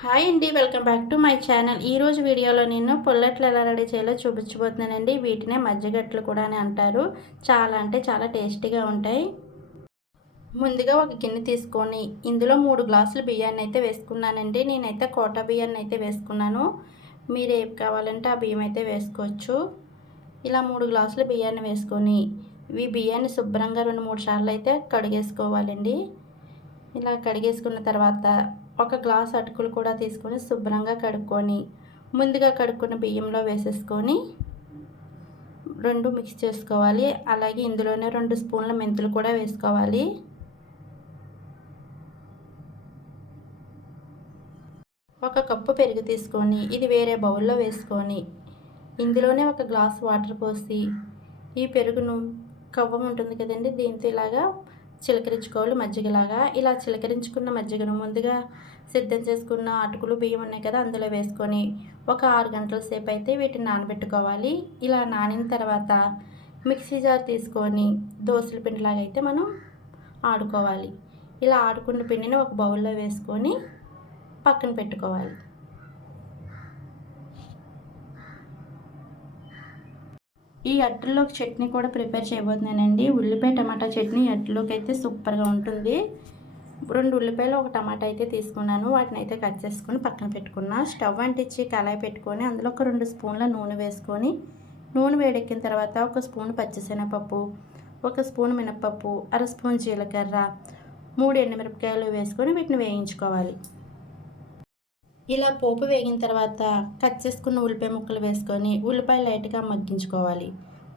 Hi అండి, welcome back to my channel. ఈరోజు వీడియోలో నేను పుల్లట్లు ఎలా రెడీ చేయాలో చూపించబోతున్నానండి. వీటినే మజ్జిగట్లు కూడా అని అంటారు. చాలా అంటే చాలా టేస్టీగా ఉంటాయి. ముందుగా ఒక గిన్నె తీసుకొని ఇందులో 3 గ్లాసులు బియ్యాన్ని అయితే వేసుకున్నానండి. నేనైతే కోటా బియ్యాన్ని అయితే వేసుకున్నాను. మీరు ఏవి కావాలంటే ఆ బియ్యం అయితే వేసుకోవచ్చు. ఇలా 3 గ్లాసుల బియ్యాన్ని వేసుకొని ఈ బియ్యాన్ని శుభ్రంగా 2-3 సార్లు అయితే కడిగేసుకోవాలండి. ఇలా కడిగేసుకున్న తర్వాత ఒక గ్లాస్ అటుకులు కూడా తీసుకొని శుభ్రంగా కడుక్కొని ముందుగా కడుక్కున్న బియ్యంలో వేసేసుకొని 2 మిక్స్ చేసుకోవాలి. అలాగే ఇందులోనే 2 స్పూన్ల మెంతులు కూడా వేసుకోవాలి. ఒక కప్పు పెరుగు తీసుకొని ఇది వేరే బౌల్లో వేసుకొని ఇందులోనే ఒక గ్లాస్ వాటర్ పోసి ఈ పెరుగును కవ్వం ఉంటుంది కదండి, దీంతో ఇలాగా చిలకరించుకోవాలి మజ్జిగలాగా. ఇలా చిలకరించుకున్న మజ్జిగను ముందుగా సిద్ధం చేసుకున్న అటుకులు బియ్యం ఉన్నాయి కదా, అందులో వేసుకొని ఒక 6 గంటల సేపు అయితే వీటిని నానబెట్టుకోవాలి. ఇలా నానిన తర్వాత మిక్సీ జార్ తీసుకొని దోసల పిండిలాగా అయితే మనం ఆడుకోవాలి. ఇలా ఆడుకున్న పిండిని ఒక బౌల్లో వేసుకొని పక్కన పెట్టుకోవాలి. ఈ అట్టుల్లోకి చట్నీ కూడా ప్రిపేర్ చేయబోతున్నానండి. ఉల్లిపాయ టమాటా చట్నీ అట్టులోకి అయితే సూపర్గా ఉంటుంది. 2 ఉల్లిపాయలు, 1 టమాటా అయితే తీసుకున్నాను. వాటిని అయితే కట్ చేసుకొని పక్కన పెట్టుకున్నా. స్టవ్ అంటించి కళాయి పెట్టుకొని అందులో ఒక 2 స్పూన్ల నూనె వేసుకొని నూనె వేడెక్కిన తర్వాత 1 స్పూన్ పచ్చిశనగపప్పు, 1 స్పూన్ మినపప్పు, 1/2 స్పూన్ జీలకర్ర, 3 ఎండుమిరపకాయలు వేసుకొని వీటిని వేయించుకోవాలి. ఇలా పోపు వేగిన తర్వాత కట్ చేసుకున్న ఉల్లిపాయ ముక్కలు వేసుకొని ఉల్లిపాయలు లైట్గా మగ్గించుకోవాలి.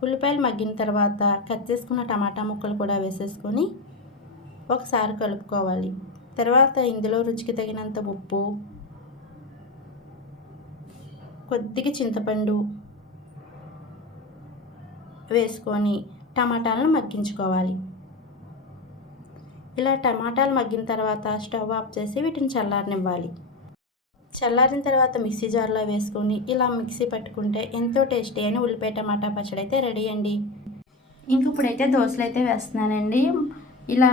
ఉల్లిపాయలు మగ్గిన తర్వాత కట్ చేసుకున్న టమాటా ముక్కలు కూడా వేసేసుకొని ఒకసారి కలుపుకోవాలి. తర్వాత ఇందులో రుచికి తగినంత ఉప్పు, కొద్దిగా చింతపండు వేసుకొని టమాటాలను మగ్గించుకోవాలి. ఇలా టమాటాలు మగ్గిన తర్వాత స్టవ్ ఆఫ్ చేసి వీటిని చల్లారనివ్వాలి. చల్లారిన తర్వాత మిక్సీ జార్లో వేసుకొని ఇలా మిక్సీ పట్టుకుంటే ఎంతో టేస్టీ అయిన ఉల్లిపాయ టమాటా పచ్చడి అయితే రెడీ అండి. ఇంక ఇప్పుడైతే దోశలు అయితే వేస్తున్నానండి. ఇలా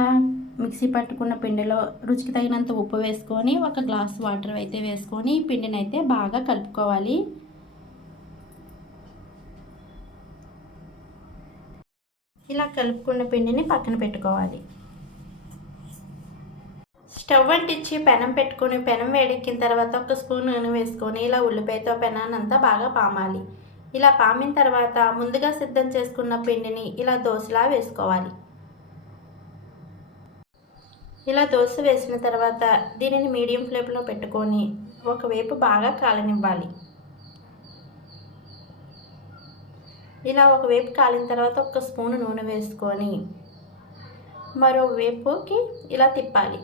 మిక్సీ పట్టుకున్న పిండిలో రుచికి తగినంత ఉప్పు వేసుకొని 1 గ్లాస్ వాటర్ అయితే వేసుకొని పిండిని అయితే బాగా కలుపుకోవాలి. ఇలా కలుపుకున్న పిండిని పక్కన పెట్టుకోవాలి. స్టవ్ అంటించి పెనం పెట్టుకొని పెనం వేడెక్కిన తర్వాత 1 స్పూన్ నూనె వేసుకొని ఇలా ఉల్లిపాయతో పెనాన్ని అంతా బాగా పామాలి. ఇలా పామిన తర్వాత ముందుగా సిద్ధం చేసుకున్న పిండిని ఇలా దోశలా వేసుకోవాలి. ఇలా దోశ వేసిన తర్వాత దీనిని మీడియం ఫ్లేమ్లో పెట్టుకొని ఒకవైపు బాగా కాలనివ్వాలి. ఇలా ఒకవైపు కాలిన తర్వాత 1 స్పూన్ నూనె వేసుకొని మరోవైపుకి ఇలా తిప్పాలి.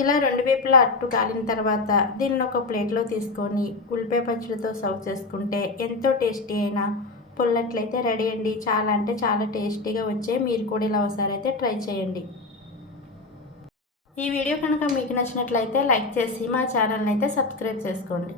ఇలా 2 వైపులా అట్టు కాలిన తర్వాత దీన్ని ఒక ప్లేట్లో తీసుకొని ఉల్లిపాయ పచ్చడితో సర్వ్ చేసుకుంటే ఎంతో టేస్టీ అయిన పుల్లట్లయితే రెడీ అండి. చాలా అంటే చాలా టేస్టీగా వచ్చాయి. మీరు కూడా ఇలా ఒకసారి అయితే ట్రై చేయండి. ఈ వీడియో కనుక మీకు నచ్చినట్లయితే లైక్ చేసి మా ఛానల్ని అయితే సబ్స్క్రైబ్ చేసుకోండి.